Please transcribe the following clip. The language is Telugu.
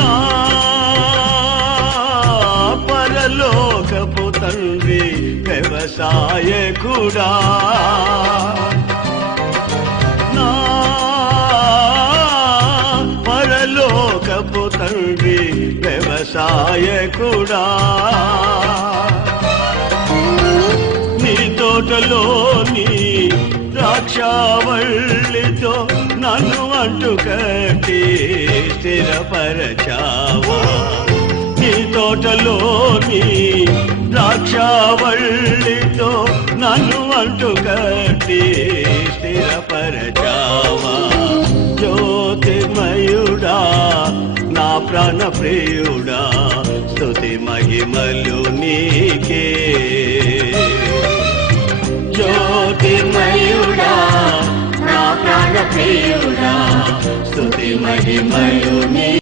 నా పరలోకపు తండ్రి వ్యవసాయకుడా, నా పరలోకపు తండ్రి వ్యవసాయకుడా, నీ తోటలోని ద్రాక్షావళితో నన్ను అంటు కట్టి స్థిరపరచావా, నీ తోటలోని ద్రాక్షావళితో నన్ను అంటు కట్టి స్థిరపరచావా. జ్యోతిర్మయుడా నా ప్రాణ ప్రియుడా, స్తుతి మహిమలు నీకే. జ్యోతిర్మయుడా నా ప్రాణ ప్రియుడా, స్తుతి మహిమలు నీకే.